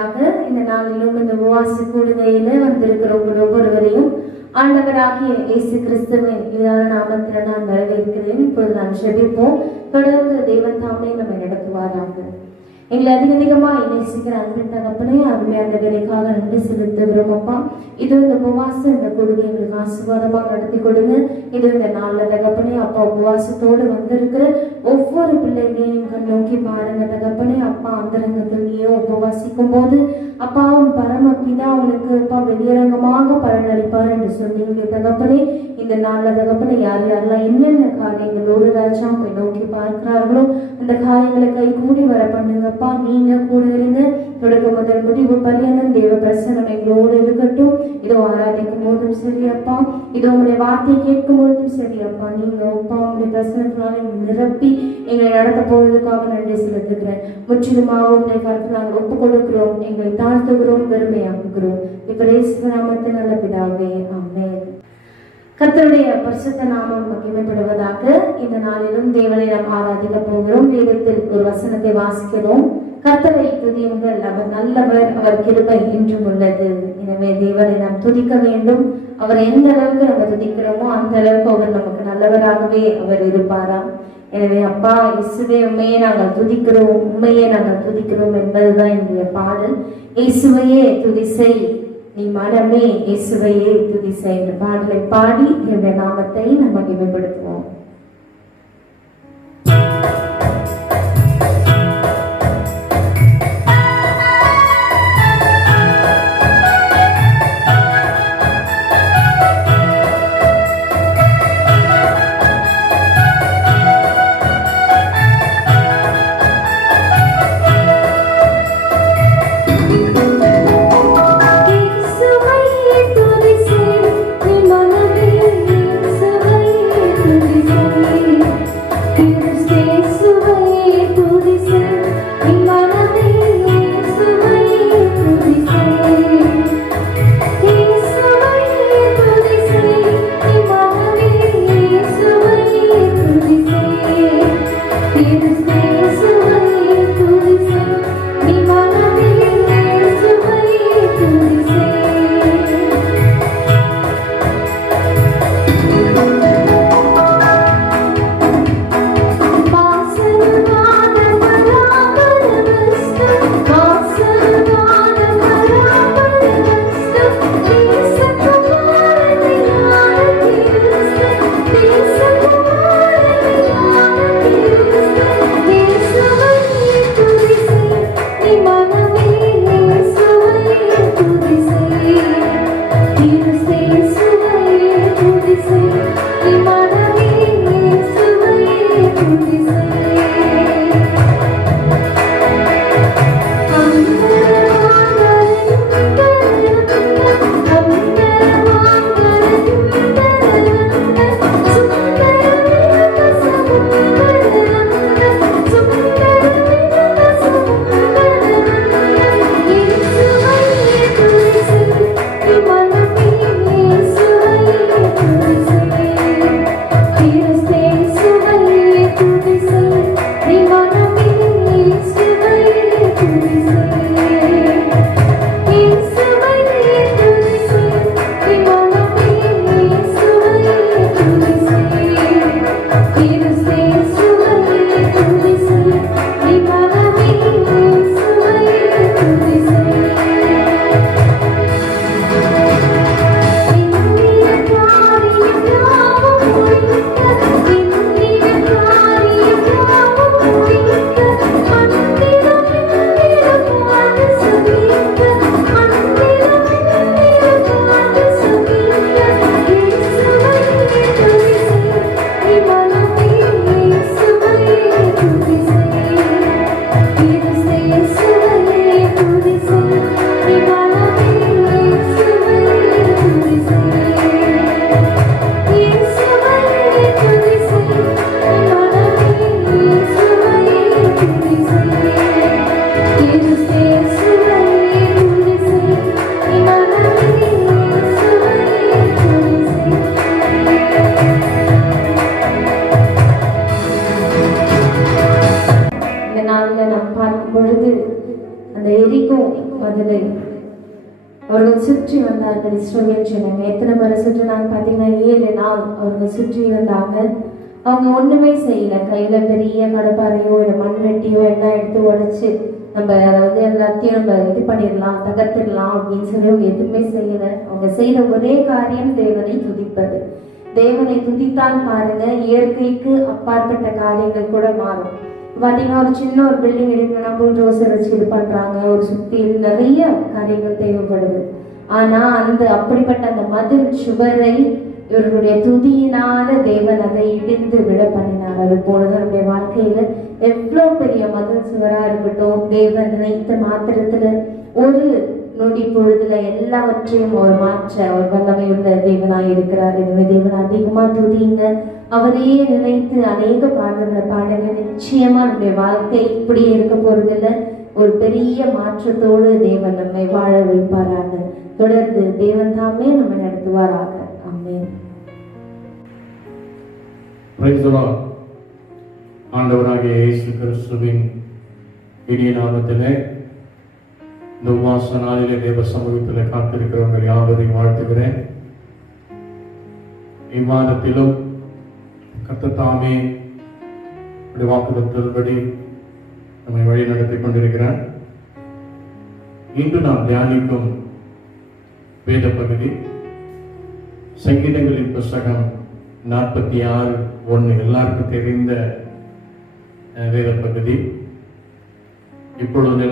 நல்லபடியாக இந்த நாளிலும் இந்த உபவாச கூடுகையில வந்திருக்கிற உங்கள் ஒவ்வொருவரையும் ஆண்டவராகிய இயேசு கிறிஸ்துவின் இதான நாமத்தில் நான் வரவேற்கிறேன். இப்பொழுது நான் ஜெபிப்போம். தொடர்ந்து தேவன் தாமே நம்மை நடத்துவாராக. எங்களை அதிகமாக நேசிக்கிற அன்பின் தகப்பனே, அருமையான வேலைக்காக நன்றி செலுத்துகிறோம் அப்பா. இது இந்த உபவாசம் இந்த கொடுங்க எங்களுக்கு ஆசீர்வாதமாக நடத்தி கொடுங்க. இது இந்த நாளில் தகப்பனே அப்பா, உபவாசத்தோடு வந்திருக்கிற ஒவ்வொரு பிள்ளைகளையும் நோக்கி பாருங்க தகப்பனே அப்பா. அந்தரங்கத்தில் நீயோ உபவாசிக்கும் போது அப்பா உன் பரம பிதா அவனுக்கு அப்பா வெளியரங்கமாக பலனளிப்பார் என்று சொன்னீங்க தகப்பனே. இந்த நாளில் தகப்பனே யார் யாரெல்லாம் என்னென்ன காரியங்களோடு ராஜா போய் நோக்கி பார்க்கிறார்களோ அந்த காரியங்களை கை கூடி வர பண்ணுங்க. நீங்க கூட இருங்க. தொடக்க முதல் முடிவு பரியந்தம் தேவ பிரசனம் எங்களோடு இருக்கட்டும். இதோ ஆராதிக்கும் போதும் சரி அப்பா, இதோ உங்களுடைய வார்த்தையை கேட்கும் போதும் சரி அப்பா, நீங்க அப்பா உங்களுடைய பிரசனத்தினால நிரப்பி எங்களை நடத்த போவதற்காக நன்றி செலுத்துகிறேன். முற்றிலுமாக உங்களுடைய கருத்து நாங்கள் ஒப்புக் கொடுக்கிறோம், எங்களை தாழ்த்துகிறோம், பெருமையாக்குகிறோம். இப்ப இயேசு நாமத்தின் நல்ல பிதாவே, ஆமென். கர்த்தருடைய பரிசுத்த நாமம் மகிமைப்படுவதாக. இந்த நாளிலும் தேவனை நாம் ஆராதிக்க போகிறோம். வேதத்தில் ஒரு வசனத்தை வாசிக்கிறோம். கர்த்தரை துதியுங்கள், அவர் நல்லவர், அவர் கிருபை என்றும் உள்ளது. எனவே தேவனை நாம் துதிக்க வேண்டும். அவர் எந்த அளவுக்கு நம்ம துதிக்கிறோமோ அந்த அளவுக்கு அவர் நமக்கு நல்லவராகவே அவர் இருப்பாராம். எனவே அப்பா இயேசுவே உண்மையே நாங்கள் துதிக்கிறோம், உண்மையே நாங்கள் துதிக்கிறோம் என்பதுதான் என்னுடைய பாடல். இயேசுவையே துதி செய் நீ மனமே, இயேசுவையே துதி செய் என்ற பாடலை பாடி என்னுடைய நாமத்தை நாம் மகிமைப்படுத்துவோம். துதி அவர்கள் சுற்றி வந்தார்கள். இஸ்ரவேல் ஜனங்க எத்தனை முறை சுற்றினாங்க பார்த்தீங்கன்னா 7 நாள் அவர்கள் சுற்றி வந்தாங்க. அவங்க ஒண்ணுமே செய்யல. கையில பெரிய கடப்பாரையோ இல்லை மண்வெட்டியோ எல்லாம் எடுத்து உடைச்சு நம்ம அதை எல்லாத்தையும் நம்ம இது பண்ணிடலாம், தகர்த்திடலாம் அப்படின்னு சொல்லி அவங்க எதுவுமே செய்யல. அவங்க செய்த ஒரே காரியம் தேவனை துதிப்பது. தேவனை துதித்தான் பாருங்க, இயற்கைக்கு அப்பாற்பட்ட காரியங்கள் கூட மாறும். பார்த்தீங்கன்னா ஒரு சின்ன ஒரு பில்டிங் எடுக்கணும்னா புல்டோசர் வச்சு இது பண்றாங்க. ஒரு சுத்தி நிறைய காரியங்கள் தேவைப்படுது. ஆனா அப்படிப்பட்ட அந்த மதில் சுவரை இவர்களுடைய துதியினால தேவன் அதை இடிந்து விட பண்ணினார். அது போலதான் நம்முடைய வாழ்க்கையில எவ்வளவு பெரிய மதில் சுவரா இருக்கட்டும், தேவன் நினைத்த மாத்திரத்துல ஒரு நொடி பொழுதுல எல்லாவற்றையும் ஒரு மாற்ற ஒரு வல்லமை உள்ள தேவனாய் இருக்கிறார். எனவே தேவன் அதிகமா துதிங்க, அவரையே நினைத்து அநேக பாடல்களை பாடுங்க. நிச்சயமா நம்முடைய வாழ்க்கை இப்படியே இருக்க போறதில்லை, ஒரு பெரிய மாற்றத்தோடு தேவன் நம்மை வாழ வைப்பாராக. தொடர்ந்து தேவன் தாமே நம்மை நடத்துவாராக. ஆமென். ஆண்டவராகிய இயேசு கிறிஸ்துவின் இனிய நாமத்திலே இந்த உபவாச நாளிலே தேவ சமூகத்தில் காத்திருக்கிறவர்கள் யாவரையும் வாழ்த்துகிறேன். இம்மாதத்திலும் கர்த்தர் தாமே வாக்குத்தத்தன்படி நம்மை வழி நடத்தி கொண்டிருக்கிறார். இன்று நாம் தியானிக்கும் வேத பகுதி சங்கீதங்களின் புஸ்தகம் 46:1. எல்லாருக்கும் தெரிந்த வேத பகுதி. இப்பொழுது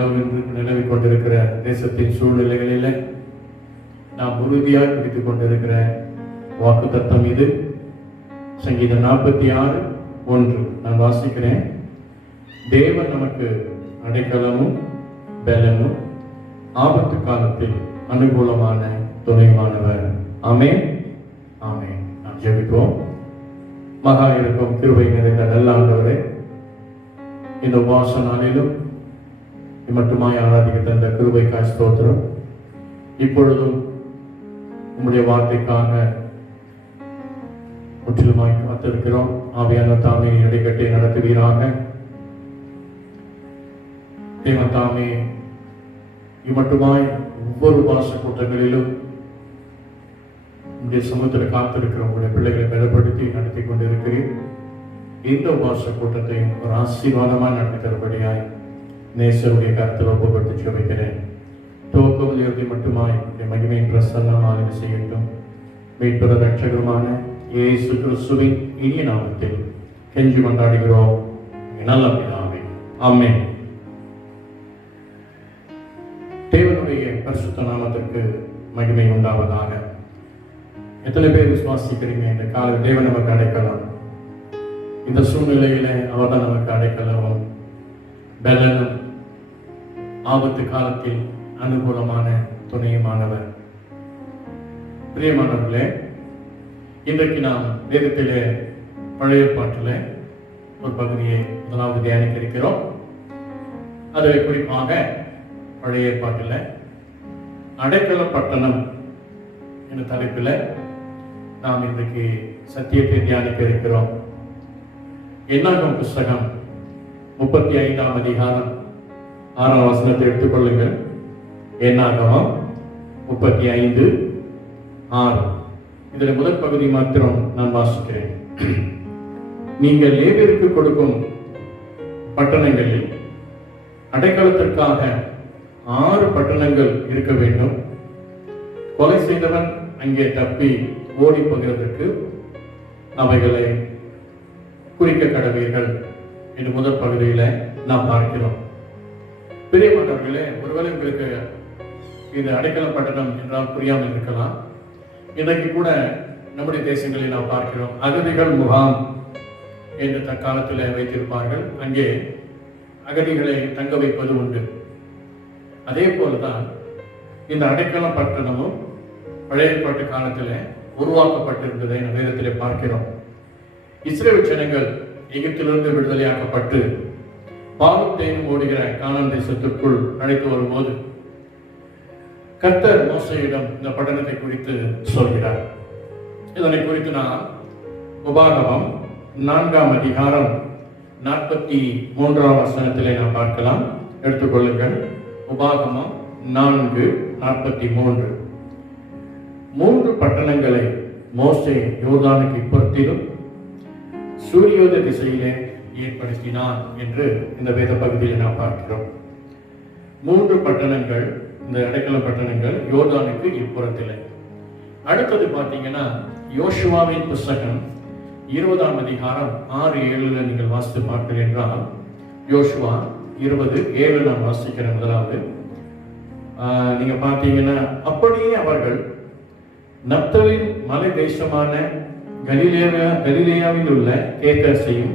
நிலவிக் கொண்டிருக்கிற தேசத்தின் சூழ்நிலைகளில் நாம் உறுதியாக பிடித்துக் கொண்டிருக்கிற வாக்குத்தத்தம் இது. சங்கீதம் 46:1 நான் வாசிக்கிறேன். தேவன் நமக்கு அடைக்கலமும் பலனும் ஆபத்து காலத்தில் அனுகூலமான துணைவானவர். ஆமென், ஆமென். நாம் ஜெபிப்போம். மகா இருக்கும் கிருபை நிறைந்த நல்ல ஆண்டவரே, இந்த உபவாச நாளிலும் மட்டுமாய் ஆராதிக்க தந்த கிருபைக்காய் ஸ்தோத்திரம். இப்பொழுதும் உம்முடைய வார்த்தைக்காக முற்றிலுமாய் காத்திருக்கிறோம். ஆவியான தாமே இடைக்கட்டை நடத்துவீராக. தேவதாமே இம்மட்டுமாய் ஒவ்வொரு உபவாச கூட்டங்களிலும் உங்களுடைய சமூகத்தில் காத்திருக்கிற உங்களுடைய பிள்ளைகளை பலப்படுத்தி நடத்தி கொண்டிருக்கிறேன். இந்த உபவாச கூட்டத்தையும் ஒரு ஆசீர்வாதமாக நடத்தி தரும்படியாய் நேசருடைய கருத்தில் ஒப்புக்கொண்டு ஜெபிக்கிறேன். துவக்கம் இறுதி மட்டுமாய் மகிமையின் பிரசன்னமாக செய்யட்டும். மீட்புற ரட்சகருமான இயேசு கிறிஸ்துவின் இனிய நாமத்தில் கெஞ்சி கொண்டாடுகிறோம் நல்ல பிதாவே. ஆமென். தேவனுடைய பரிசுத்த நாமத்திற்கு மகிமை உண்டாவதாக. எத்தனை பேர் விசுவாசிக்கிறீங்க இந்த கால தேவன் நமக்கு அடைக்கலாம்? இந்த சூழ்நிலையில அவர் தான் நமக்கு அடைக்கலவும் பலனும் ஆபத்து காலத்தில் அனுகூலமான துணையுமானவர். பிரியமானவர்களே, இன்றைக்கு நாம் வேதத்திலே பழைய பாட்டில் ஒரு பகுதியை முதலாவது தியானிக்க இருக்கிறோம். அது குறிப்பாக பழைய பாட்டில் அடைக்கல பட்டணம் என்ற தலைப்பில் நாம் இன்றைக்கு சத்தியத்தை தியானிக்க இருக்கிறோம். என்னாகும் புஸ்தகம் 35ஆம் அதிகாரம் 6ஆம் வசனத்தை எடுத்துக்கொள்ளுங்கள். என்னாகமம் 35:6. இதில் முதல் பகுதி மாத்திரம் நான் வாசிக்கிறேன். நீங்கள் லேவியருக்கு கொடுக்கும் பட்டணங்களில் அடைக்கலத்திற்காக 6 பட்டணங்கள் இருக்க வேண்டும். கொலை செய்தவன் அங்கே தப்பி ஓடி போகிறதற்கு அவைகளை குறிக்க கடவீர்கள் என்று முதல் பகுதியில் நாம் பார்க்கிறோம். பிரியமானவர்களே, ஒருவேளை உங்களுக்கு இது அடைக்கலம் பட்டணம் என்றால் புரியாமல் இருக்கலாம். இன்றைக்கு கூட நம்முடைய தேசங்களில் நாம் பார்க்கிறோம், அகதிகள் முகாம் என்று தற்காலத்தில் வைத்திருப்பார்கள். அங்கே அகதிகளை தங்க வைப்பது உண்டு. அதே போலதான் இந்த அடைக்கலம் பட்டணமும் பழைய ஏற்பாட்டு காலத்தில் உருவாக்கப்பட்டிருந்ததை நம் வேதத்திலே பார்க்கிறோம். இஸ்ரேல் ஜனங்கள் எகிப்திலிருந்து விடுதலையாக்கப்பட்டு பாலும் தேனும் ஓடுகிற கானான் தேசத்திற்குள் அழைத்து வரும்போது கர்த்தர் மோசேயிடம் இந்த பட்டணத்தை குறித்து சொல்கிறார். இதனை குறித்து நாம் உபாகமம் 4ஆம் அதிகாரம் 43ஆம் வசனத்திலே நாம் பார்க்கலாம். எடுத்துக்கொள்ளுங்கள். உபாகமம் 4:43. 43. 3 பட்டணங்களை மோசே யோர்தானுக்கு இப்புறத்திலும் சூரியோதய திசையிலே ஏற்படுத்தினான் என்று இந்த வேத பகுதியில் நாம் பார்க்கிறோம். 3 பட்டணங்கள், இந்த அடைக்கல பட்டணங்கள் யோர்தானுக்கு இப்புறத்திலே. அடுத்தது பார்த்தீங்கன்னா யோசுவாவின் புஸ்தகம் 20ஆம் அதிகாரம் 6-7 நீங்கள் வாசித்து பார்க்கிறீர்கள் என்றால், யோசுவா 20:7 நான் வாசிக்கிறேன். முதலாவது நீங்க பார்த்தீங்கன்னா, அப்படியே அவர்கள் நப்தலின் மலை தேசமான கலிலேயாவில் உள்ள கேக்கர்சையும்,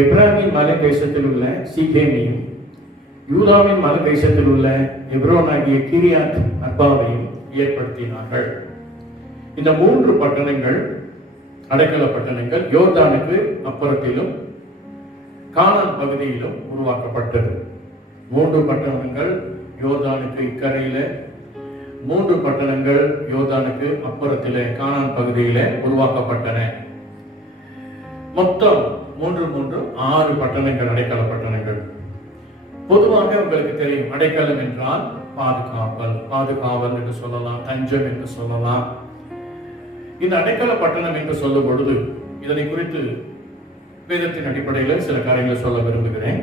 எப்ராமின் மலை தேசத்தில் உள்ள சீகேமையும், யூதாவின் மலை தேசத்தில் உள்ள எப்ரோனாகிய கிரியாத் அர்பாவையும் ஏற்படுத்தினார்கள். இந்த 3 பட்டணங்கள், அடைக்கல பட்டணங்கள், யோர்தானுக்கு அப்புறத்திலும் கானான் பகுதியிலும் உருவாக்கப்பட்டது. 3 பட்டணங்கள் யோர்தானுக்கு இக்கரையில, 3 பட்டணங்கள் யோர்தானுக்கு அப்புறத்திலே கானான் பகுதியில உருவாக்கப்பட்டன. மொத்தம் 6 பட்டணங்கள், அடைக்கல பட்டணங்கள். பொதுவாக உங்களுக்கு தெரியும், அடைக்கலம் என்றால் பாதுகாவல் என்று சொல்லலாம், தஞ்சம் என்று சொல்லலாம். இந்த அடைக்கல பட்டணம் என்று சொல்லும் பொழுது இதனை குறித்து வேதத்தின் அடிப்படையில் சில காரியங்களை சொல்ல விரும்புகிறேன்.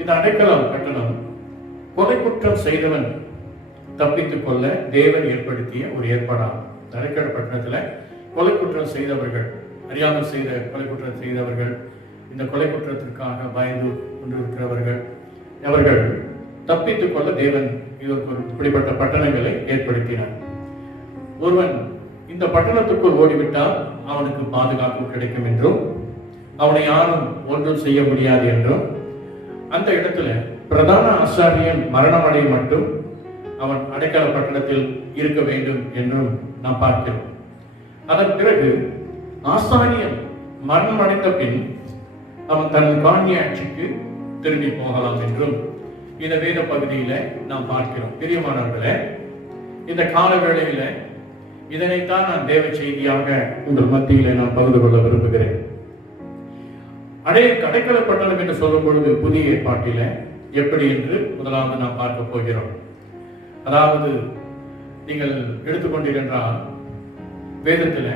இந்த அடைக்கல பட்டணம் கொலை குற்றம் செய்தவன் தப்பித்துக் கொள்ள தேவன் ஏற்படுத்திய ஒரு ஏற்பாடாகும். அடைக்கல பட்டணத்தில் கொலை குற்றம் செய்தவர்கள், அறியாமல் செய்த கொலை குற்றம் செய்தவர்கள், இந்த கொலை குற்றத்திற்காக பயந்து கொண்டிருக்கிறவர்கள், அவர்கள் தப்பித்துக் கொள்ள தேவன் இப்படிப்பட்ட பட்டணங்களை ஏற்படுத்தினார். ஒருவன் இந்த பட்டணத்துக்குள் ஓடிவிட்டால் அவனுக்கு பாதுகாப்பு கிடைக்கும் என்றும், அவனை யாரும் ஒன்றும் செய்ய முடியாது என்றும், அந்த இடத்துல பிரதான ஆசாரியன் மரணமடைய மட்டும் அவன் அடைக்கல பட்டணத்தில் இருக்க வேண்டும் என்றும் நாம் பார்க்கிறோம். அதன் பிறகு ஆசாரியன் மரணம் அடைந்த பின் அவன் தன் காணிய ஆட்சிக்கு திரும்பி போகலாம் என்றும் இந்த வேத பகுதியில நாம் பார்க்கிறோம். பிரியமானவர்களே, இந்த கால வேளையில இதனைத்தான் நான் தேவ செய்தியாக உங்கள் மத்தியில நான் பகிர்ந்து கொள்ள விரும்புகிறேன். அடைக்கல பட்டணம் என்று சொல்லும் பொழுது புதிய ஏற்பாட்டில எப்படி என்று முதலாவது நாம் பார்க்க போகிறோம். அதாவது நீங்கள் எடுத்துக்கொண்டீர்கள் வேதத்தில்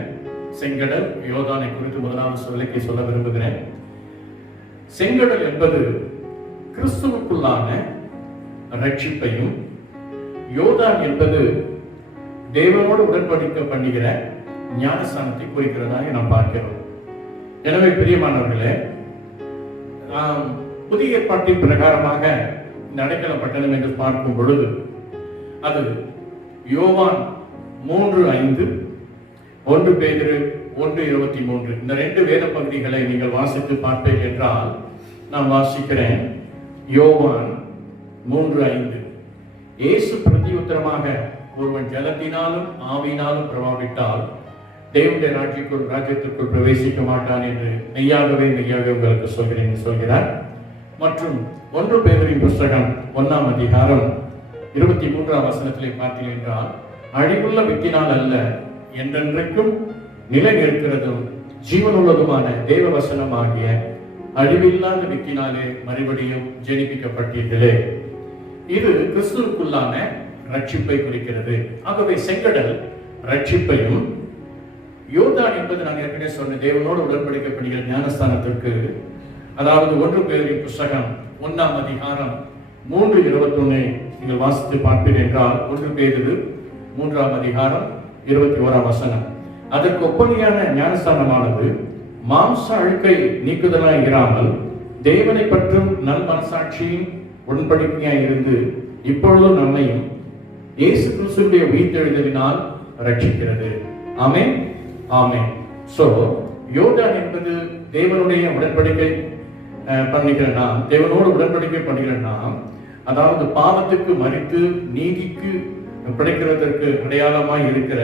செங்கடல் யோர்தானை குறித்து முதலாவது விளக்கி சொல்ல விரும்புகிறேன். செங்கடல் என்பது கிறிஸ்துவுக்குள்ளான ரட்சிப்பையும், யோர்தான் என்பது தேவனோடு உடன்படிக்கை பண்ணுகிற ஞானஸ்தானத்தை குறிக்கிறதாக நாம் பார்க்கிறோம். எனவே பிரியமானவர்களே, புதிய ஏற்பாட்டின் பிரகாரமாக இந்த அடைக்கல பட்டணம் என்று பார்க்கும் பொழுது அது யோவான் 3:5, 1 பேதுரு 1:23 இந்த 2 வேத பகுதிகளை நீங்கள் வாசித்து பார்ப்பீர்கள் என்றால், நான் வாசிக்கிறேன். யோவான் 3:5, இயேசு பிரதியுத்தரமாக, ஒருவன் ஜலத்தினாலும் ஆவியினாலும் பிரபாவிட்டால் தேவனுடைய ராஜ்யத்திற்குள் பிரவேசிக்க மாட்டான் என்று மெய்யாகவே உங்களுக்கு சொல்கிறார். மற்றும் 1 பேதுருவின் புஸ்தகம் 1ஆம் அதிகாரம் 23ஆம் வசனத்திலே பார்த்தீர்கள் என்றால், அழிவுள்ள வித்தினால் அல்ல, என்றென்றைக்கும் நிலை நிற்கிறதும் ஜீவனுள்ளதுமான தேவ வசனம் ஆகிய அழிவில்லாத வித்தினாலே மறுபடியும் ஜெனிப்பிக்கப்பட்டீர்களே. இது கிறிஸ்துவுக்குள்ளான ரட்சிப்பை குறிக்கிறது. ஆகவே செங்கடல் ரட்சிப்பையும், யோர்தான் என்பது நான் ஏற்கனவே சொன்ன தேவனோடு உடன்படிக்கப்படுகிற ஞானஸ்தானத்திற்கு, அதாவது 1 பேதுருவின் புஸ்தகம் 1ஆம் அதிகாரம் 3:21 நீங்கள் வாசித்து பார்ப்பீர்கள் என்றால், 1 பேதுரு 3ஆம் அதிகாரம் 21ஆம் வசனம், அதற்கு ஒப்பனையான ஞானஸ்தானமானது மாம்ச அழுக்கை நீக்குதலாய் இராமல் தேவனை பற்றும் நல் மனசாட்சியின் உடன்படிக்கையாய் இருந்து இப்பொழுதும் நம்மையும் இயேசு கிறிஸ்துவினுடைய உயிர்த்தெழுதலினால் ரட்சிக்கிறது. ஆமென், ஆமென். சோ யோர்தான் என்பது தேவனுடைய உடன்படிக்கை பண்ணுகிற நாம், தேவனோடு உடன்படிக்கை பண்ணுகிற நாம், அதாவது பாவத்துக்கு மரித்து நீதிக்கு பிழைக்கிறதற்கு அடையாளமாய் இருக்கிற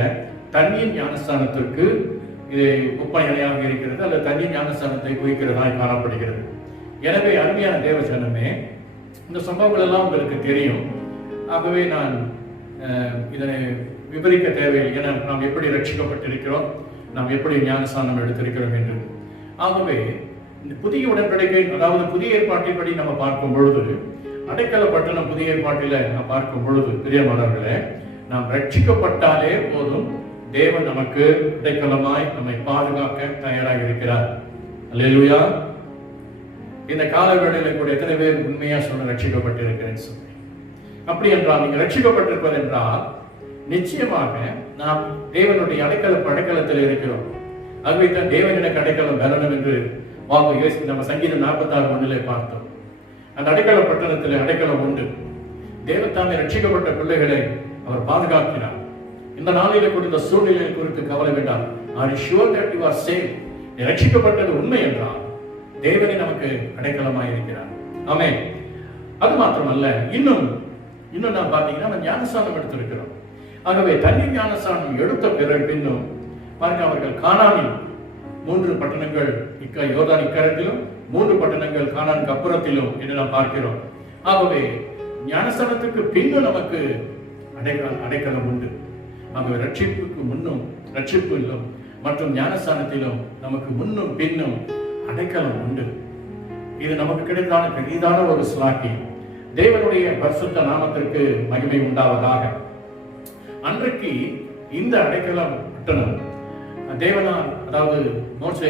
தண்ணீர் ஞானஸ்தானத்திற்கு இது ஒப்பனையாக இருக்கிறது, அல்லது தண்ணீர் ஞானஸ்தானத்தை குறிக்கிறதாய் காணப்படுகிறது. எனவே அருமையான தேவ ஜனமே, இந்த சம்பவங்கள் எல்லாம் உங்களுக்கு தெரியும். ஆகவே நான் இதனை விவரிக்க தேவையில்லை. ஏன்னா நாம் எப்படி ரட்சிக்கப்பட்டிருக்கிறோம், நாம் எப்படி ஞானஸ்தானம் எடுத்திருக்கிறோம் என்று. ஆகவே இந்த புதிய உடன்படிக்கை, அதாவது புதிய ஏற்பாட்டின்படி நம்ம பார்க்கும் பொழுது அடைக்கல பட்டணம் புதிய ஏற்பாட்டில நாம் பார்க்கும் பொழுது பிரியமானவர்களே, நாம் ரட்சிக்கப்பட்டாலே போதும், தேவன் நமக்கு அடைக்கலமாய் நம்மை பாதுகாக்க தயாராக இருக்கிறார். அல்லேலூயா. இந்த காலவேளையில கூட எத்தனை பேர் உண்மையா சொல்ல ரட்சிக்கப்பட்டிருக்கிறேன்னு சொல்லி? அப்படி என்றால் நீங்கள் ரட்சிக்கப்பட்டிருப்பது என்றால் நிச்சயமாக நாம் தேவனுடைய அடைக்கலத்தில் இருக்கிறோம். ஆகவே தான் தேவன் எனக்கு அடைக்கலம் பெறணும் என்று நம்ம சங்கீதம் 46:1 பார்த்தோம். அந்த அடைக்கல பட்டணத்தில் அடைக்கலம் உண்டு. தேவன் தாமே ரட்சிக்கப்பட்ட பிள்ளைகளை அவர் பாதுகாக்கிறார். இந்த நாளில கூட இந்த சூழ்நிலை குறித்து கவலை வேண்டாம். Are you sure that you are saved? ரட்சிக்கப்பட்டது உண்மை என்றால் தேவனை நமக்கு அடைக்கலமாய் இருக்கிறார். ஆமென். அது மாத்திரமல்ல, இன்னும் நாம் பார்த்தீங்கன்னா ஞானஸ்நானம் எடுத்திருக்கிறோம். ஆகவே தண்ணீர் ஞானஸ்நானம் எடுத்த பின்னும் பாருங்க, அவர்கள் கானானில் 3 பட்டணங்கள் யோர்தான் இக்கரையிலும் 3 பட்டணங்கள் கானானுக்கு அப்புறத்திலும் என்று நாம் பார்க்கிறோம். ஆகவே ஞானஸ்நானத்துக்கு பின்னும் நமக்கு அடைக்கலம் உண்டு. ஆகவே ரட்சிப்புக்கு முன்னும் ரட்சிப்பிலும் மற்றும் ஞானஸ்நானத்திலும் நமக்கு முன்னும் பின்னும் அடைக்கலம் உண்டு. இது நமக்கு கிடைத்தான பெரிதான ஒரு ஸ்லாக்கி. தேவனுடைய பரிசுத்த நாமத்திற்கு மகிமை உண்டாவதாக. அன்றைக்கு இந்த அடைக்கலம் பட்டணம் தேவனால், அதாவது மோசே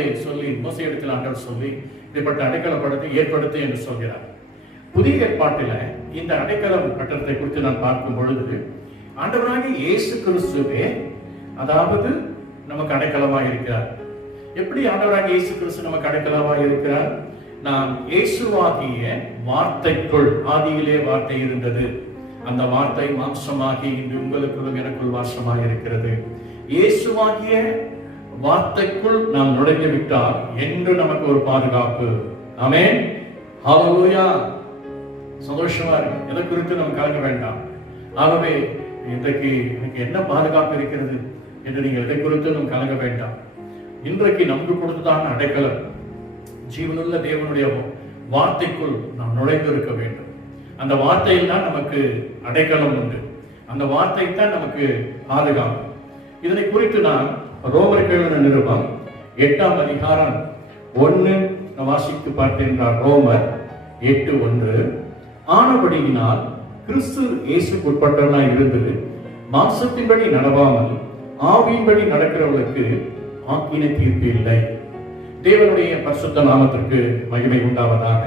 இடத்தில் ஆண்டவர் சொல்லி இப்படிப்பட்ட அடைக்கல படத்தை ஏற்படுத்து என்று சொல்கிறார். புதிய ஏற்பாட்டில இந்த அடைக்கலம் பட்டணத்தை குறித்து நான் பார்க்கும் பொழுது ஆண்டவராகிய இயேசு கிறிஸ்துவே அதாவது நமக்கு அடைக்கலமாக இருக்கிறார். எப்படி ஆண்டவராகிய இயேசு கிறிஸ்து நமக்கு அடைக்கலமாக இருக்கிறார்? நாம் இயேசுவாகிய வார்த்தைக்குள், ஆதியிலே வார்த்தை இருந்தது, அந்த வார்த்தை மாம்சமாகி இன்று உங்களுக்குள்ளும் எனக்குள் வாசமாக இருக்கிறது. இயேசுவாகிய வார்த்தைக்குள் நாம் நுழைந்து விட்டால் என்று நமக்கு ஒரு பாதுகாப்பு. ஆமென். ஹல்லேலூயா. சந்தோஷமா இருக்கு. எதை குறித்து நம்ம கலங்க வேண்டாம். ஆகவே இன்றைக்கு எனக்கு என்ன பாதுகாப்பு இருக்கிறது என்று நீங்கள் எதை குறித்து நம்ம கலங்க வேண்டாம். இன்றைக்கு நமக்கு கொடுத்ததான அடைக்கலம் ஜீவனுள்ள தேவனுடைய வார்த்தைக்குள் நாம் நுழைந்து இருக்க வேண்டும். அந்த வார்த்தையில் தான் நமக்கு அடைக்கலம் உண்டு. அந்த வார்த்தை தான் நமக்கு பாதுகாப்பு. இதனை குறித்து நான் ரோமருக்கு எழுதின நிருபம் 8ஆம் அதிகாரம் 1 வாசித்து பார்த்தேன். ரோமர் 8:1 ஆனபடியினால் கிறிஸ்து இயேசுக்கு உட்பட்டவனாய் இருந்து மாம்சத்தின்படி நடவாமல் ஆவியின்படி நடக்கிறவர்களுக்கு ஆக்கினை தீர்ப்பு இல்லை. தேவனுடைய பரிசுத்த நாமத்திற்கு மகிமை உண்டாவதாக.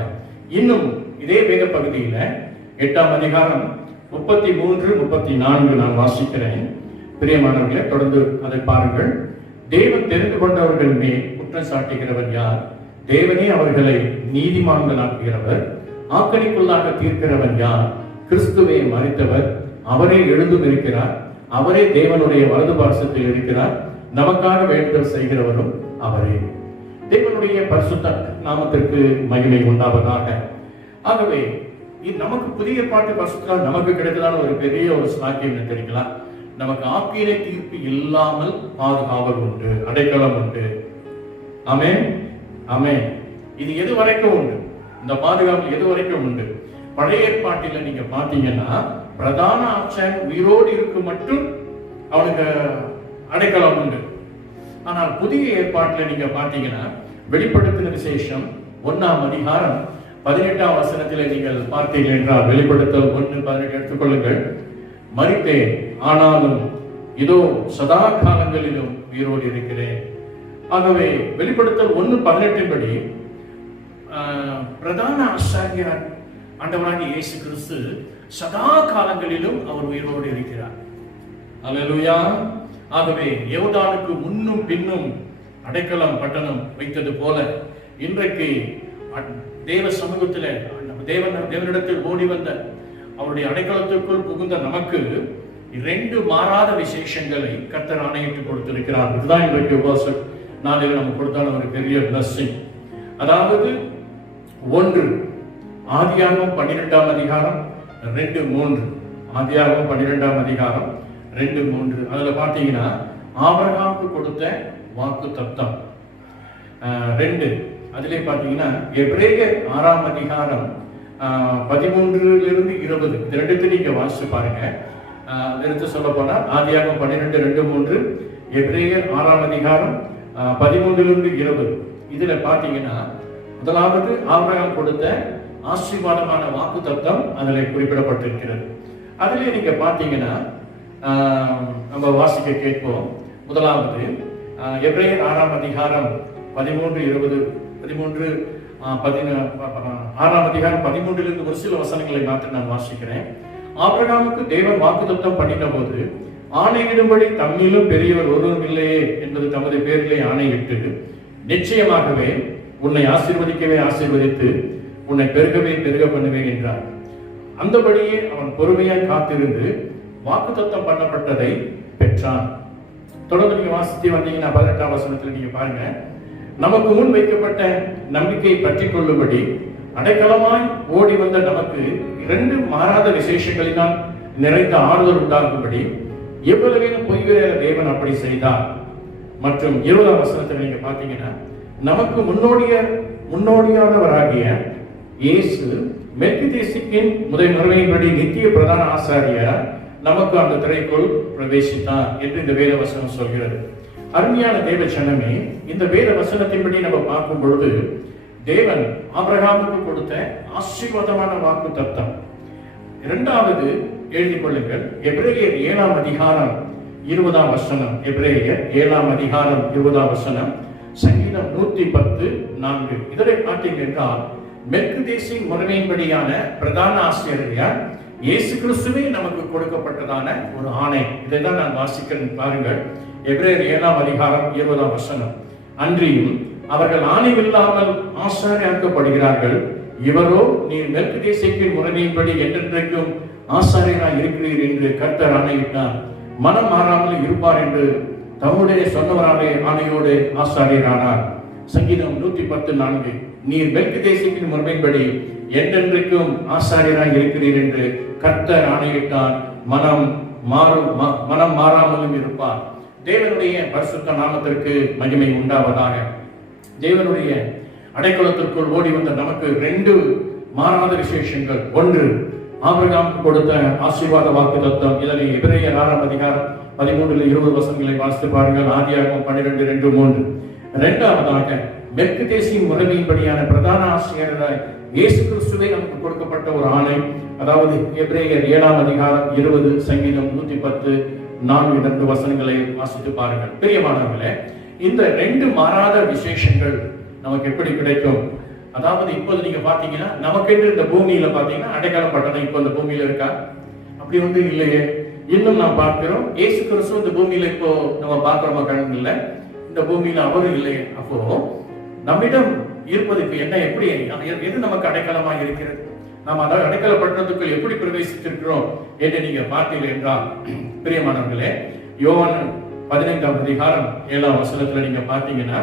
இன்னும் இதே வேத பகுதியில 8ஆம் அதிகாரம் 33, 34 நான் வாசிக்கிறேன். பிரியமானவர்களே, தொடர்ந்து அதை பாருங்கள். தேவன் தெரிந்து கொண்டவர்கள் மேல் குற்றம் சாட்டுகிறவர் யார்? தேவனே அவர்களை நீதிமான்களாக்குகிறவர். ஆக்கணிக்குள்ளாக தீர்க்கிறவன் யார்? கிறிஸ்துவே மரித்தவர், அவரே எழுந்தும் இருக்கிறார், அவரே தேவனுடைய வலது பார்சத்தில் இருக்கிறார், நமக்காக வேண்டுதல் செய்கிறவரும் அவரே. தேவனுடைய பரிசுத்த நாமத்திற்கு மகிமை உண்டாவதாக. ஆகவே நமக்கு புதிய பாட்டு பரிசுத்தால் நமக்கு கிடைத்ததான ஒரு பெரிய ஒரு சாக்கியம் தெரிவிக்கலாம். நமக்கு ஆக்கினை தீர்ப்பு இல்லாமல் பாதுகாவல் உண்டு, அடைக்கலம் உண்டு. ஆமென், ஆமென். இது எது வரைக்கும் உண்டு? இந்த பாதுகாப்பு எது வரைக்கும் உண்டு? பழைய ஏற்பாட்டில நீங்க பாத்தீங்கன்னா பிரதான ஆசாரியன் உயிரோடு இருக்கு மட்டும் அவனுக்கு அடைக்கலம் உண்டு. ஆனால் புதிய ஏற்பாட்டில் நீங்க பாத்தீங்கன்னா வெளிப்படுத்தின விசேஷம் 1ஆம் அதிகாரம் 18ஆம் வசனத்தில் நீங்கள் பார்த்தீர்கள் என்றால், வெளிப்படுத்தல் 1:18 எடுத்துக்கொள்ளுங்கள். மரித்தேன், ஆனாலும் இதோ சதா காலங்களிலும் உயிரோடு இருக்கிறேன். ஆகவே வெளிப்படுத்தல் 1:18 படி பிரதான ஆசாரியர் ஆண்டவராகிய இயேசு கிறிஸ்து சதா காலங்களிலும் அவர் உயிரோடு இருக்கிறார். அல்லேலூயா. ஆகவே யோர்தானுக்கு முன்னும் பின்னும் அடைக்கலம் பட்டணம் வைத்தது போல இன்றைக்கு தேவ சமூகத்தில் தேவனிடத்தில் ஓடி வந்த அவருடைய அடைக்கலத்திற்குள் புகுந்த நமக்கு 2 மாறாத விசேஷங்களை கர்த்தர் ஆணையிட்டு கொடுத்திருக்கிறார். இதுதான் இன்றைக்கு உபவாச நாளில் நம்ம கொடுத்தான ஒரு பெரிய பிளஸிங். அதாவது 1 ஆதியாகமம் 12ஆம் அதிகாரம் 2:3. ஆதியாகமம் 12ஆம் அதிகாரம் 2:3. அதுல பாத்தீங்கன்னா ஆபிரகாமுக்கு கொடுத்த வாக்கு தத்தம். 2 அதிலே பாத்தீங்கன்னா எபிரேயர் 6ஆம் அதிகாரம் 13-20 இது ரெண்டுத்தையும் நீங்க வாசிச்சு பாருங்க. எடுத்து சொல்ல போனா ஆதியாகமம் 12:2-3, எபிரேயர் 6ஆம் அதிகாரம் 13-20 இதுல பாத்தீங்கன்னா முதலாவது ஆபிரகாம் கொடுத்த ஆசீர்வாதமான வாக்கு தத்தம் அதில் குறிப்பிடப்பட்டிருக்கிறது. அதிலே நீங்க பார்த்தீங்கன்னா நம்ம வாசிக்க கேட்போம். முதலாவது எபிரேயர் 6ஆம் அதிகாரம் 6ஆம் அதிகாரம் 13 ஒரு சில வசனங்களை மாற்றி நான் வாசிக்கிறேன். ஆபிரகாமுக்கு தேவன் வாக்குத்தத்தம் பண்ணின போது ஆணையிடும்படி தம்மிலும் பெரியவர் ஒருவரும் இல்லையே என்பது தமது பேரிலே ஆணையிட்டு, நிச்சயமாகவே உன்னை ஆசீர்வதிக்கவே ஆசீர்வதித்து உன்னை பெருகவே பெருக பண்ணுவேன் என்றார். அந்தபடியே அவன் பொறுமையாய் காத்திருந்து வாக்குத்தத்தம் பண்ணப்பட்டதை பெற்றான். தொடர்ந்து நீங்க வாசித்து வந்தீங்கன்னா 18ஆம் வசனத்தில் நீங்க பாருங்க, நமக்கு முன் வைக்கப்பட்ட நம்பிக்கையை பற்றி கொள்ளும்படி அடைக்கலமாய் ஓடி வந்த நமக்கு 2 மாறாத விசேஷங்களினால் நிறைந்த ஆறுதல் உண்டாகும்படி எவ்வளவேனும் பொய்கிற தேவன் அப்படி செய்தார். மற்றும் 20ஆம் வசனத்தில் நீங்க பாத்தீங்கன்னா, நமக்கு முன்னோடியானவராகிய இயேசு மெல்கிசேதேக்கின் முறைமையின்படி நித்திய பிரதான ஆசாரியர் நமக்கு அந்த திரைக்குள் பிரவேசித்தார் என்று இந்த வேத வசனம் சொல்கிறது. அருமையான தேவ ஜனமே, இந்த வேத வசனத்தின்படி நம்ம பார்க்கும் பொழுது தேவன் ஆபிரகாமுக்கு கொடுத்த ஆசீர்வாதமான வாக்கு தத்தம். இரண்டாவது எழுதிக் கொள்ளுங்கள், எபிரேயர் 7ஆம் அதிகாரம் 20ஆம் வசனம். எபிரேயர் 7ஆம் அதிகாரம் 20ஆம் வசனம், சங்கீதம் 110:4. இதனை பார்த்தீங்க என்றால் மெல்கிசேதேக்கின் முறைமையின்படியான பிரதான ஆசாரியர் இயேசு கிறிஸ்துவே நமக்கு கொடுக்கப்பட்டதான ஒரு ஆணை. இதை தான் நான் வாசிக்கிறேன் பாருங்கள். எபிரேயர் 7ஆம் அதிகாரம் 20ஆம் வசனம், அன்றியும் அவர்கள் ஆணையில்லாமல் ஆசாரியராக்கப்படுகிறார்கள், இவரோ நீர் மெல்கிசேதேக்கின் முறைமையின்படி என்றென்றைக்கும் ஆசாரியராய் இருக்கிறீர் என்று கர்த்தர் ஆணையிட்டார், மனம் மாறாமல் இருப்பார் என்று தம்முடைய சொன்னவராலே ஆணையோடு ஆசாரியரானார். சங்கீதம் 110:4, நீர் மெல்கிசேதேக்கின் முறைமையின்படி என்றென்றைக்கும் ஆசாரியராய் இருக்கிறீர் என்று கர்த்தர் ஆணையிட்டார், மனம் மாறாமலும் இருப்பார். தேவனுடைய பரிசுத்த நாமத்திற்கு மகிமை உண்டாவதாக. தேவனுடைய அடைக்கலத்திற்குள் ஓடி வந்த நமக்கு 2 மாறாத விசேஷங்கள். ஒன்று, ஆபிரகாம் கொடுத்த ஆசீர்வாத வாக்கு தத்தம். இதனை எபிரேயர் 6ஆம் அதிகாரம் 13-20 வசனங்களை வாசித்து பாருங்கள். ஆதியாகமம் 12:2-3. இரண்டாவதாக, மெல்கிசேதேக்கின் முறைமையின்படியான பிரதான ஆசாரியராய் இயேசு கிறிஸ்துவே நமக்கு கொடுக்கப்பட்ட ஒரு ஆணை. அதாவது எபிரேயர் 7ஆம் அதிகாரம் 20, சங்கீதம் 110:4 வசனங்களை வாசித்து பாருங்கள். பிரியமானவர்களே, இந்த 2 மாறாத விசேஷங்கள் நமக்கு எப்படி கிடைக்கும்? அதாவது இப்போது நீங்க பாத்தீங்கன்னா, நமக்கென்று இந்த பூமியில பாத்தீங்கன்னா அடைக்கலம் பட்டணம் இப்போ இந்த பூமியில இருக்கா? அப்படி வந்து இல்லையே. இன்னும் நாம் பார்க்கிறோம், இயேசு கிறிஸ்து இந்த பூமியில இப்போ நம்ம பார்க்கிறோமா? கண் இல்லை, இந்த பூமியில அவரும் இல்லையே. அப்போ நம்மிடம் இருப்பதுக்கு என்ன, எப்படி, எது நமக்கு அடைக்கலமா இருக்கிறது? நாம் அதாவது அடைக்கல பட்டணத்துக்குள் எப்படி பிரவேசித்திருக்கிறோம் என்று நீங்க பார்த்தீர்கள் என்றால், பிரியமானவர்களே, யோவான் 15ஆம் அதிகாரம் 7ஆம் வசனத்துல நீங்க பார்த்தீங்கன்னா,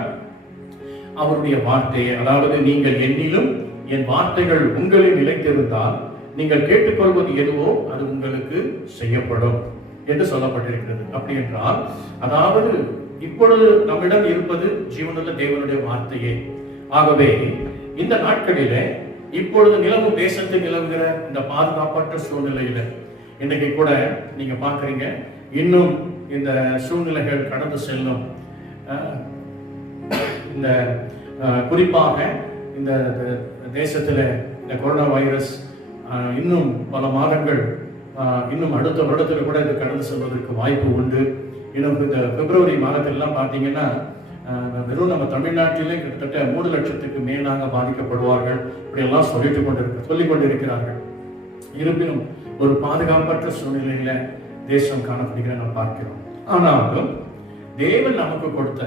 அவருடைய வார்த்தையை, அதாவது நீங்கள் என்னிலும் என் வார்த்தைகள் உங்களில் நிலைத்திருந்தால் நீங்கள் கேட்டுக்கொள்வது எதுவோ அது உங்களுக்கு செய்யப்படும் என்று சொல்லப்பட்டிருக்கிறது. அப்படி என்றால், அதாவது இப்பொழுது நம்மிடம் இருப்பது ஜீவனுள்ள தேவனுடைய வார்த்தையே. ஆகவே இந்த நாட்களிலே இப்பொழுது நிலவும் தேசத்தில் நிலவுகிற இந்த பாதுகாப்பற்ற சூழ்நிலையில இன்னைக்கு கூட நீங்க பாக்குறீங்க, இன்னும் இந்த சூழ்நிலைகள் கடந்து செல்லும். இந்த குறிப்பாக இந்த தேசத்துல இந்த கொரோனா வைரஸ் இன்னும் பல மாதங்கள், இன்னும் அடுத்த வருடத்தில் கூட இது கடந்து செல்வதற்கு வாய்ப்பு உண்டு. இன்னும் இந்த பிப்ரவரி மாதத்திலாம் பார்த்தீங்கன்னா, வெறும் நம்ம தமிழ்நாட்டிலே கிட்டத்தட்ட 3 லட்சத்துக்கு மேலாக பாதிக்கப்படுவார்கள். இப்படியெல்லாம் சொல்லிக் கொண்டிருக்கிறார்கள். இருப்பினும் ஒரு பாதுகாப்பற்ற சூழ்நிலையில தேசம் காணப்படுகிற நாம் பார்க்கிறோம். ஆனாலும் தேவன் நமக்கு கொடுத்த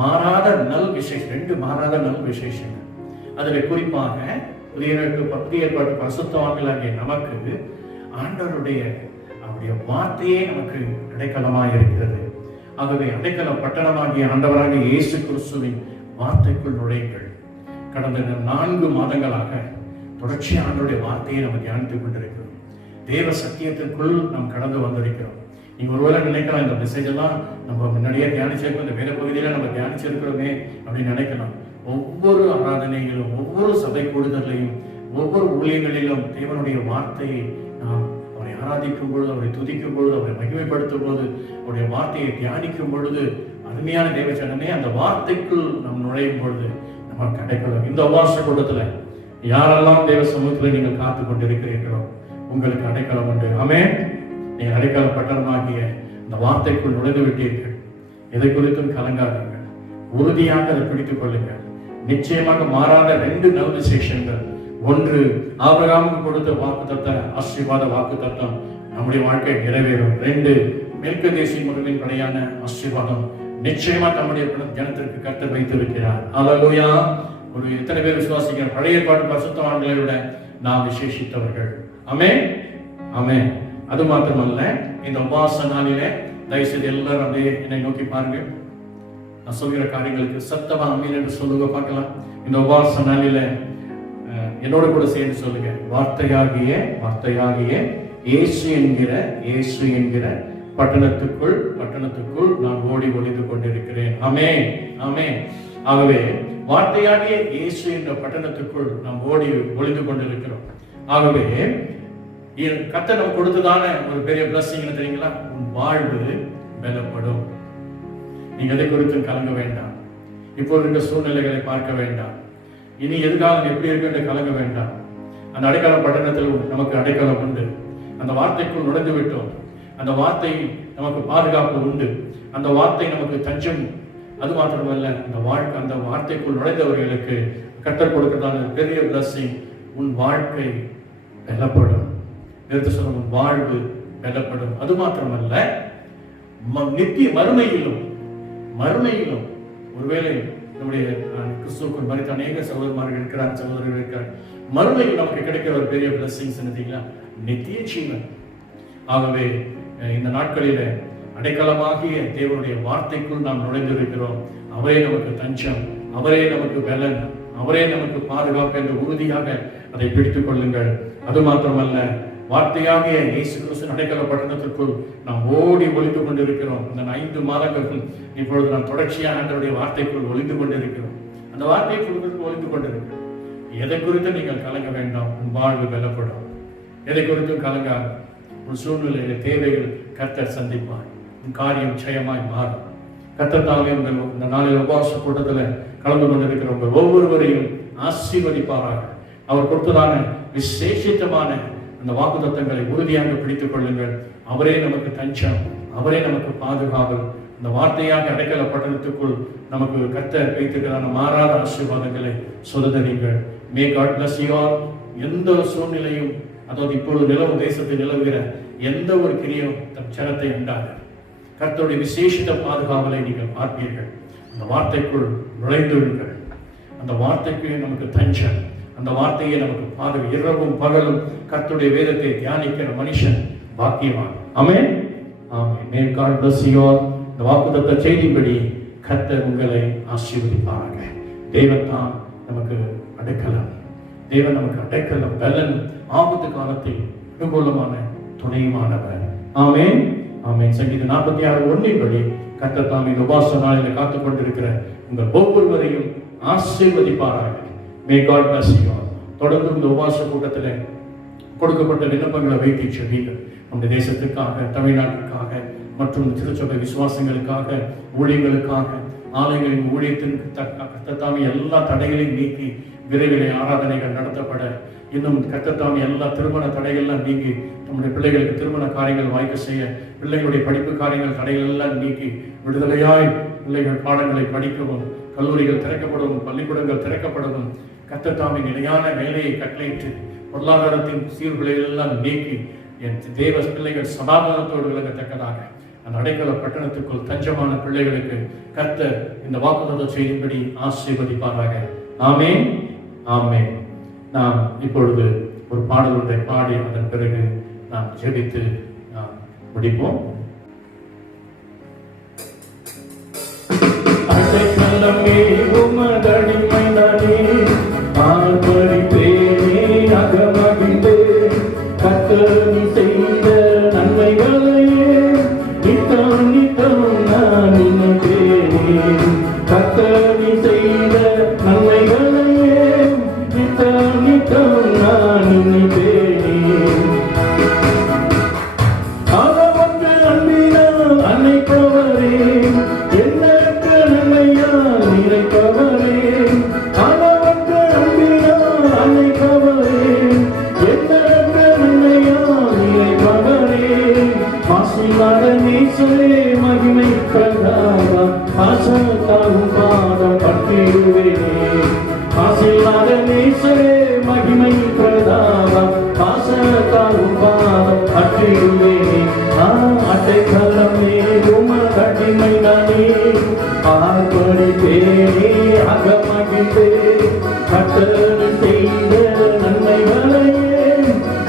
மாறாத நல் விசேஷம், 2 மாறாத நல் விசேஷங்கள். அதில் குறிப்பாக புதிய ஏற்பாட்டு பரிசுத்தவான்களாகிய நமக்கு ஆண்டவருடைய அவருடைய வார்த்தையே நமக்கு அடைக்கலமாக இருக்கிறது. ஆகவே அடைக்கல பட்டணமாகிய ஆண்டவராகிய இயேசு கிறிஸ்துவின் வார்த்தைக்குள் நுழையுங்கள். கடந்த 4 மாதங்களாக தொடர்ச்சியாக ஆண்டவருடைய வார்த்தையை நம்ம தியானித்துக் கொண்டிருக்கிறோம். தேவ சத்தியத்திற்குள் நாம் கடந்து வந்திருக்கிறோம். நீங்க ஒருவேளை நினைக்கலாம், இந்த மெசேஜ் எல்லாம் நம்ம முன்னாடியே தியானிச்சிருக்கோம், இந்த வேத பகுதியில நம்ம தியானிச்சிருக்கிறோமே அப்படின்னு நினைக்கலாம். ஒவ்வொரு ஆராதனையிலும், ஒவ்வொரு சபை கூடுதலையும், ஒவ்வொரு ஊழியங்களிலும் தேவனுடைய வார்த்தையை நாம் அவரை ஆராதிக்கும் பொழுது, அவரை துதிக்கும் பொழுது, அவரை மகிமைப்படுத்தும் பொழுது, அவருடைய வார்த்தையை தியானிக்கும் பொழுது, அருமையான தேவச்சனமே, அந்த வார்த்தைக்குள் நாம் நுழையும் பொழுது நமக்கு கிடைக்கலாம். இந்த உபவாச கூட்டத்துல யாரெல்லாம் தேவ சமூகத்தில் நீங்கள் காத்து கொண்டிருக்கிறீர்களோ உங்களுக்கு அடைக்கலம் உண்டு. ஆமென். நீங்கள் அடைக்கல பட்டணமாகிய இந்த வார்த்தைக்குள் நுழைந்து விட்டீர்கள். எதை குறித்தும் கலங்காதீர்கள். உறுதியாக அதை பிடித்துக் கொள்ளுங்கள். நிச்சயமாக மாறாத 2 நல்ல விசேஷங்கள். ஒன்று, ஆபிரகாமுக்கு கொடுத்த வாக்குத்தத்தம், ஆசீர்வாத வாக்குத்தத்தம் நம்முடைய வாழ்க்கை நிறைவேறும். 2, மெல்கிசேதேக்கு முறையின் படியான ஆசீர்வாதம் நிச்சயமா நம்முடைய ஜனத்திற்கு கர்த்தர் வைத்திருக்கிறார். அல்லேலூயா. ஒரு எத்தனை பேர் விசுவாசிக்கிறார்? பழைய ஏற்பாட்டு பரிசுத்தவான்களை விட நாம் விசேஷித்தவர்கள். ஆமென், ஆமென். அது மாத்திரமல்ல, இந்த உபவாச நாளிலே தயவுசெய்து எல்லாரும் அப்படியே என்னை நோக்கி பாருங்க. நான் சொல்கிற காரியங்களுக்கு சத்தமா அமீன் என்று சொல்லுங்க பார்க்கலாம். இந்த உபவாச நாளில என்னோட கூட சேர்ந்து சொல்லுங்க. வார்த்தையாகிய இயேசு என்கிற பட்டணத்துக்குள் நான் ஓடி ஒளிந்து கொண்டிருக்கிறேன். ஆமென், ஆமென். ஆகவே வார்த்தையாகிய இயேசு என்ற பட்டணத்துக்குள் நாம் ஓடி ஒளிந்து கொண்டிருக்கிறோம். ஆகவே கர்த்தர் நமக்கு கொடுத்ததான ஒரு பெரிய பிளஸிங் என்ன தெரியுங்களா? உன் வாழ்வு பலப்படும். நீங்க எதை குறித்தும் கலங்க வேண்டாம். இப்போ இருக்க சூழ்நிலைகளை பார்க்க வேண்டாம். இனி எதிர்காலம் எப்படி இருக்கு என்று கலங்க வேண்டாம். அந்த அடைக்கல பட்டணத்தில் நமக்கு அடைக்கலம் உண்டு. அந்த வார்த்தைக்குள் நுழைந்து விட்டோம். அந்த வார்த்தை நமக்கு பாதுகாப்பு உண்டு. அந்த வார்த்தை நமக்கு தஞ்சம். அது மாத்திரமல்ல, அந்த வார்த்தைக்குள் நுழைந்தவர்களுக்கு கர்த்தர் கொடுக்கிறதான பெரிய பிளஸிங், உன் வாழ்க்கை பலப்படும். எடுத்து சொல்ல, உன் வாழ்வு பலப்படும். அது மாத்திரமல்ல, நித்திய மறுமையிலும் ஒருவேளை நம்முடைய கிறிஸ்துவுக்குள் மரித்த அநேக சகோதரர்கள் இருக்கிறார். மறுமையில் நமக்கு கிடைக்கிற ஒரு பெரிய பிளஸிங்ஸ் என்னத்தீங்களா? நித்திய ஜீவன். ஆகவே இந்த நாட்களில அடைக்கலமாகிய தேவனுடைய வார்த்தைக்குள் நாம் நுழைந்திருக்கிறோம். அவரே நமக்கு தஞ்சம், அவரே நமக்கு பலன், அவரே நமக்கு பாதுகாப்பு என்று உறுதியாக அதை பிடித்துக் கொள்ளுங்கள். அது மாத்திரமல்ல, வார்த்தையாகிய இயேசு கிறிஸ்து அடைக்கல பட்டணத்திற்குள் நாம் ஓடி ஒளிந்து கொண்டிருக்கிறோம். இந்த 5 மாதங்களுக்குள் இப்பொழுது நாம் தொடர்ச்சியாக ஆண்டவருடைய வார்த்தைக்குள் ஒளிந்து கொண்டிருக்கிறோம். அந்த வார்த்தைக்குள் ஒளிந்து கொண்டிருக்கிறோம். எதை குறித்து நீங்கள் கலங்க வேண்டாம். உன் வாழ்வு பலப்படும். எதை குறித்தும் கலங்காது. உன் சூழ்நிலையில தேவைகள் கர்த்தர் சந்திப்பார். உன் காரியம் ஜெயமாய் மாறும். கர்த்தர் தாமே இந்த நாளில் உபவாச கூட்டத்தில் கலந்து கொண்டிருக்கிற உங்கள் ஒவ்வொருவரையும் ஆசீர்வதிப்பாராக. அவர் கொடுத்ததான விசேஷித்தமான அந்த வாக்குத்தத்தங்களை உறுதியாக பிடித்துக் கொள்ளுங்கள். அவரே நமக்கு தஞ்சம், அவரே நமக்கு பாதுகாவல். அந்த வார்த்தையாக அடைக்கல பட்டணத்துக்குள் நமக்கு கர்த்தர் வைத்திருக்கிறான மாறாத ஆசீர்வாதங்களை சுதந்தரிங்கள். May God bless you all. எந்த சூழ்நிலையும், அதாவது இப்பொழுது நிலவும் தேசத்தில் நிலவுகிற எந்த ஒரு கிரியும் தன் சரத்தை உண்டாது. கர்த்தருடைய விசேஷித்த பாதுகாவலை நீங்கள் பார்ப்பீர்கள். அந்த வார்த்தைக்குள் நுழைந்துள்ளுங்கள். அந்த வார்த்தைக்கு நமக்கு தஞ்சம், அந்த வார்த்தையை நமக்கு பாதுகாப்பு. இரவும் பகலும் கர்த்தருடைய வேதத்தை தியானிக்கிற மனுஷன் பாக்கியவான். ஆமென், ஆமென். May God bless you all. இந்த வாக்குத்தத்த செய்திப்படி கர்த்தர் உங்களை ஆசீர்வதிப்பாராக. தேவன் தான் நமக்கு அடைக்கலம். தேவன் நமக்கு அடைக்கலம், பலன், ஆபத்து காலத்தில் அனுகூலமான துணையுமானவர். ஆமென், ஆமென். சங்கீதம் 46:1 படி கர்த்தர் தாம் இந்த உபவாச நாளில் காத்துக் கொண்டிருக்கிற உங்கள் ஒவ்வொருவரையும் ஆசீர்வதிப்பாராக. May God bless you all. தொடர்ந்து இந்த உபவாச கூட்டத்தில் கொடுக்கப்பட்ட விண்ணப்பங்களை வைத்து செல்வீர்கள். நம்முடைய தேசத்திற்காக, தமிழ்நாட்டிற்காக மற்றும் திருச்சபை விசுவாசங்களுக்காக, ஊழியர்களுக்காக, ஆலயங்களின் ஊழியத்திற்கு கர்த்தர் எல்லா தடைகளையும் நீக்கி விரைவிலே ஆராதனைகள் நடத்தப்பட, இன்னும் கர்த்தர் எல்லா திருமண தடைகள்லாம் நீக்கி நம்முடைய பிள்ளைகளுக்கு திருமண காரியங்கள் வாய்க்க செய்ய, பிள்ளைகளுடைய படிப்பு காரியங்கள் தடைகள் எல்லாம் நீக்கி விடுதலையாய் பிள்ளைகள் பாடங்களை படிக்கவும், கல்லூரிகள் திறக்கப்படவும், பள்ளிக்கூடங்கள் திறக்கப்படவும், கர்த்தர் நிலையான வேலையை கட்டளையிட்டு பொருளாதாரத்தின் சீர்குலைகள் எல்லாம் நீக்கி என் தேவ பிள்ளைகள் சமாதானத்தோடு விளங்கத்தக்கதாக அந்த அடைக்கல பட்டணத்துக்குள் தஞ்சமான பிள்ளைகளுக்கு கர்த்தர் இந்த வாக்குத்தத்தம் செய்யும்படி ஆசீர்வதிப்பாராக. ஆமென், ஆமென். நாம் இப்பொழுது ஒரு பாடல் ஒன்றை பாடி அதன் பிறகு நாம் ஜெபித்து நாம் முடிப்போம். அடைக்கலமே உமதடிமைதானே, ஆர்ப்பரிப்பேனே அகமகிழ்ந்தே, கர்த்தர் நீ செய்த நன்மைகளையே நித்தம் நித்தம் நான் நினைத்தேன். கர்த்தர் நீ செய்த நன்மைகளையே நித்தம் நித்தம் நான் நினைத்தேன். ஆதவந்து ஆசில்லாத நேசரே மகிமை பிரதாவா பாசத்தாகும் பாதம் பற்றிடுவேனே ஆசில்லாத நேசரே மகிமை பிரதாவா பாசத்தாகும் பாதம் பற்றிடுவேனே அடைக்கலமே உமதடிமை நானே ஆர்ப்பரிப்பேனே அகமகிழ்ந்தே கர்த்தர் செய்த நன்மைகளையே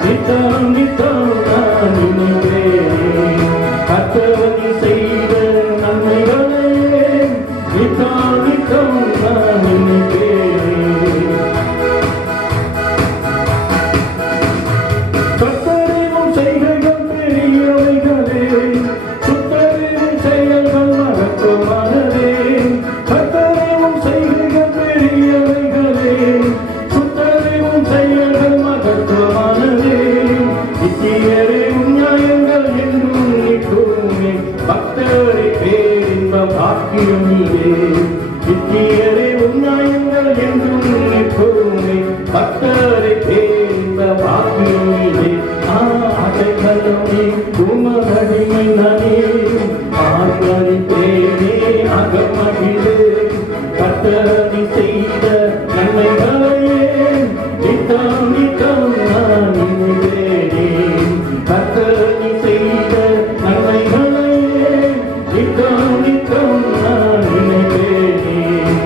நித்தம் நித்தம் நான் நினைக்கிறேன் கர்த்தர் செய்த நன்மைகளையே நித்தம் நித்தம் நான் நினைக்கிறேன் கர்த்தரின் செய்கைகள் பெரியவைகளே சுத்தரின் செயல்கள் மகத்துவமானதே கர்த்தரின் செய்கைகள் பெரியவைகளே சுத்தரின் செயல்கள் மகத்துவமானதே நித்தியரே நியாயங்கள் என்றும் நிற்குமே பக்தரை பேரின்பம் பாக்கியம் நீரே நித்தியரே நியாயங்கள் என்றும் நிற்குமே பக்தரை பேரின்பம் பாக்கியம் நீரே அடைக்கலமே உமதடிமை நானே ஆர்ப்பரிப்பேனே அகமகிழே கர்த்தர் செய்த நன்மைகளையே நித்தம் நித்தம் நான் நினைக்கிறேன் கர்த்தர் செய்த நன்மைகளையே நித்தம் நித்தம் நான் நினைக்கிறேன்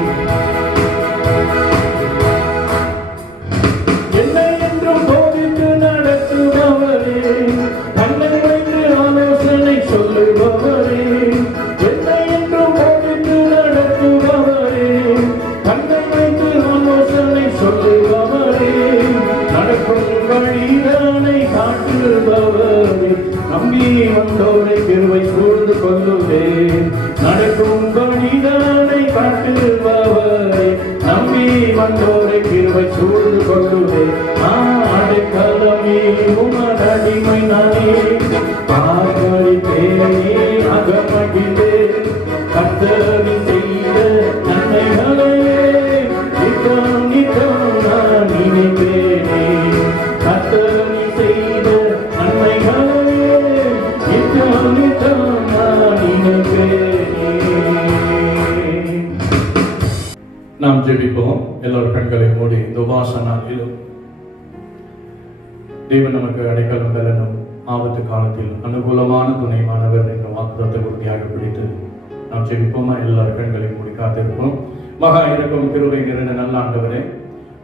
என்னை என்றும் போதித்து நடத்துபவரே கண்ணை வைத்து ஆலோசனை சொல்லுபவரே என்னை என்றும் போதித்து நடத்துபவரே கண்ணை வைத்து ஆலோசனை சொல்லுபவரே நடக்கும் வழிதானை காட்டுபவரே நம்பி வந்தோரை கிருபை சூழ்ந்து கொள்ளுவே நடக்கும் வழிதானை காட்டுபவரே நம்பி வந்தோரை கிருபை சூழ்ந்து கொள்ளுவே அடைக்கலமே உமதடிமை நானே ஆர்ப்பரிப்பேனே அகமகிழ்ந்தே கர்த்தர் செய்த நன்மைகளையே நித்தம் நித்தம் நான் நினைக்கிறேனே கர்த்தர் செய்த நன்மைகளையே நித்தம் நித்தம் நான் நினைக்கிறேனே. நாம் ஜெபிப்போம். எல்லோரும் கண்களை மூடி இந்த உபவாச நாளிலும் தேவன் நமக்கு அடைக்கலம் பெறணும் ஆபத்து காலத்தில் அனுகூலமான துணைமானவர் என்ற வாக்குத்தத்தை உறுதியாக பிடித்து நாம் ஜெபிப்போமா? எல்லாரும் கண்களை மூடி காத்திருப்போம். மகா இருக்கும் கிருபை நிறைந்த நல்ல ஆண்டவரே,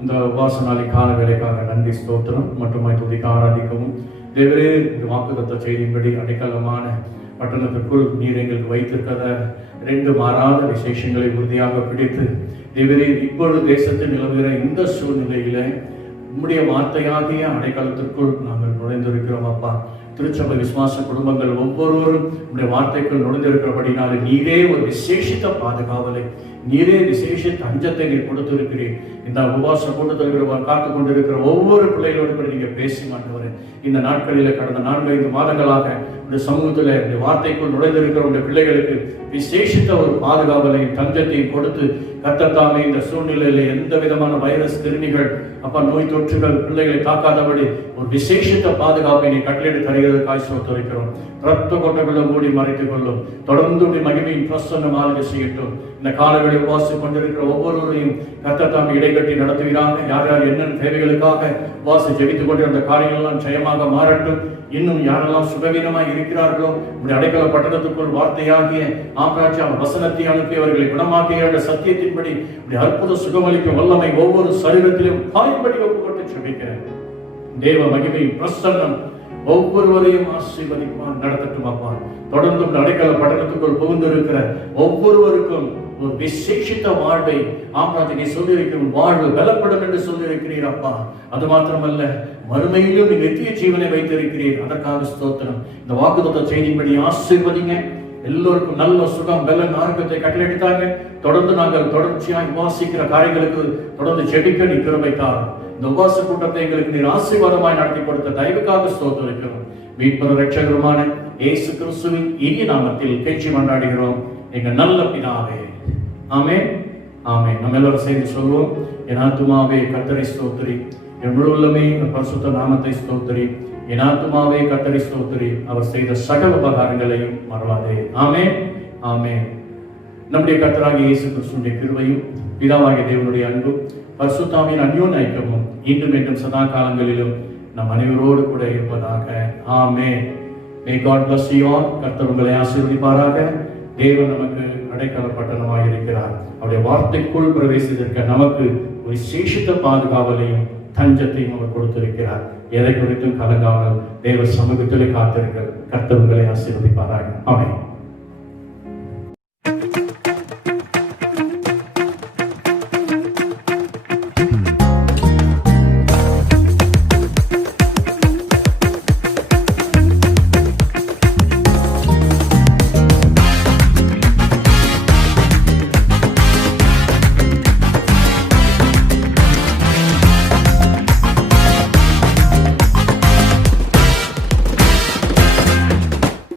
இந்த உபவாச நாளை கால வேலைக்காக நன்றி ஸ்தோத்திரம் மட்டுமாய் துதிக்க ஆராதிக்கவும் தேவரே இந்த வாக்குத்தத்த செய்தியின்படி அடைக்கலமான பட்டணத்திற்குள் நீர் எங்களுக்கு வைத்திருக்கிற 2 மாறாத விசேஷங்களை உறுதியாக பிடித்து தேவரே இப்பொழுது தேசத்தில் நிலவுகிற இந்த சூழ்நிலையில உம்முடைய வார்த்தையாகிய அடைக்கலத்திற்குள் நாங்கள் நுழைந்திருக்கிறோம் அப்பா. திருச்சபை விசுவாச குடும்பங்கள் ஒவ்வொருவரும் உடைய வார்த்தைக்குள் நுழைந்திருக்கிறபடினாலே நீரே ஒரு விசேஷித்த பாதுகாவலை, நீரே விசேஷித்த அஞ்சத்தை நீர் கொடுத்திருக்கிறீர். இந்த உபவாச கூட்டத்தில் காத்து கொண்டிருக்கிற ஒவ்வொரு பிள்ளைகளோடு நீங்க பேசி மாட்டவரே. இந்த நாட்களில் கடந்த 4-5 மாதங்களாக இந்த சமூகத்தில் இந்த வார்த்தைக்குள் நுழைந்திருக்கிற உடைய பிள்ளைகளுக்கு விசேஷித்த ஒரு பாதுகாவலையும் தஞ்சத்தையும் கொடுத்து கர்த்தத்தாமே இந்த சூழ்நிலையில எந்த விதமான வைரஸ் கிருமிகள் அப்பா நோய் தொற்றுகள் பிள்ளைகளை தாக்காதபடி ஒரு விசேஷித்த பாதுகாப்பை நீ கட்டளையிட்டு தருகிறதுக்காய் சோத்தரிக்கிறோம். ரத்த கொட்டைகளை மூடி மறைத்துக் கொள்ளும். தொடர்ந்து மகிமையின் பிரசன்னம் ஆளுகை செய்யட்டும். இந்த காலங்களில் வாசித்துக் கொண்டிருக்கிற ஒவ்வொருவரையும் கர்த்தத்தாமே இடைக்கட்டி நடத்துகிறாங்க. யார் யார் என்னென்ன தேவைகளுக்காக வாசி ஜெபித்துக் கொண்டிருந்த காரியங்கள்லாம் ஜெயமாக மாறட்டும். இன்னும் யாரெல்லாம் சுகவீனமாய் இருக்கிறார்களோ உடைய அடைக்கல பட்டணத்துக்குள் வார்த்தையாகிய ஆராய்ச்சி வசனத்தை அனுப்பி அவர்களை குணமாக்கிய சத்தியத்தின்படி உடைய அற்புத சுகமளிக்கும் வல்லமை ஒவ்வொரு சரீரத்திலும் காயும்படி ஒப்புக்கொண்டு ஜெபிக்கிறேன். தேவ மகிமை பிரசன்னம் ஒவ்வொருவரையும் ஆசீர்வதிப்பான் நடத்தட்டும் அப்பா. தொடர்ந்து அடைக்கல பட்டணத்துக்குள் புகுந்திருக்கிற ஒவ்வொருவருக்கும் ஒரு விசேஷித்த வாழ்வை ஆம்ராஜனை சொல்லியிருக்கும் வாழ்வு பலப்படும் என்று சொல்லியிருக்கிறீர் அப்பா. அது மாத்திரமல்ல, மறுமையிலும் நீ நித்திய ஜீவனை வைத்திருக்கிறீர். அதற்காக ஸ்தோத்திரம். இந்த வாக்குத்தத்த செய்தியின்படி ஆசீர்வதிங்க. எல்லோருக்கும் நல்ல சுகம் பலன் ஆரோக்கியத்தை கட்டளையிட்டாங்க. தொடர்ந்து நாங்கள் தொடர்ச்சியாய் வாசிக்கிற காரியங்களுக்கு தொடர்ந்து ஜெபிக்க நீ கிருபை தாரும். இந்த உபவாச கூட்டத்தை எங்களுக்கு நீர் ஆசீர்வாதமாய் நடத்தி கொடுத்த தயவுக்காக ஸ்தோத்திரிக்கிறோம். மீட்பர் இரட்சகருமான இயேசு கிறிஸ்துவின் இனிய நாமத்தில் கெஞ்சி மன்றாடுகிறோம் எங்கள் நல்ல பிதாவே. ஆமென், ஆமென். நம்ம எல்லாரும் சேர்ந்து சொல்வோம். என் ஆத்துமாவே கர்த்தரை ஸ்தோத்திரி, என் முழு உள்ளமே என் பரிசுத்த நாமத்தை ஸ்தோத்திரி, என் ஆத்துமாவே கர்த்தரை ஸ்தோத்திரி, அவர் செய்த சகல உபகாரங்களையும் மறவாதே. ஆமென், ஆமென். நம்முடைய கர்த்தராகிய இயேசு கிறிஸ்துவின் கிருபையும் பிதாவாகிய தேவனுடைய அன்பும் பரிசுத்தாவின் அந்யோன்ய ஐக்கியமும் இன்றும் என்றும் சதா காலங்களிலும் நம் அனைவரோடு கூட இருப்பதாக. ஆமென். May God bless you all. கர்த்தர் உங்களை ஆசீர்வதிப்பாராக. தேவன் நமக்கு அடைக்கல பட்டணமாக இருக்கிறார். அவருடைய வார்த்தைக்குள் பிரவேசித்திருக்க நமக்கு ஒரு விசேஷித்த பாதுகாவலையும் தஞ்சத்தையும் அவர் கொடுத்திருக்கிறார். எதை குறித்தும் கலங்காமல் தேவ சமூகத்திலே காத்திருக்க கர்த்தர் உங்களை ஆசீர்வதிப்பாராக. ஆமென்.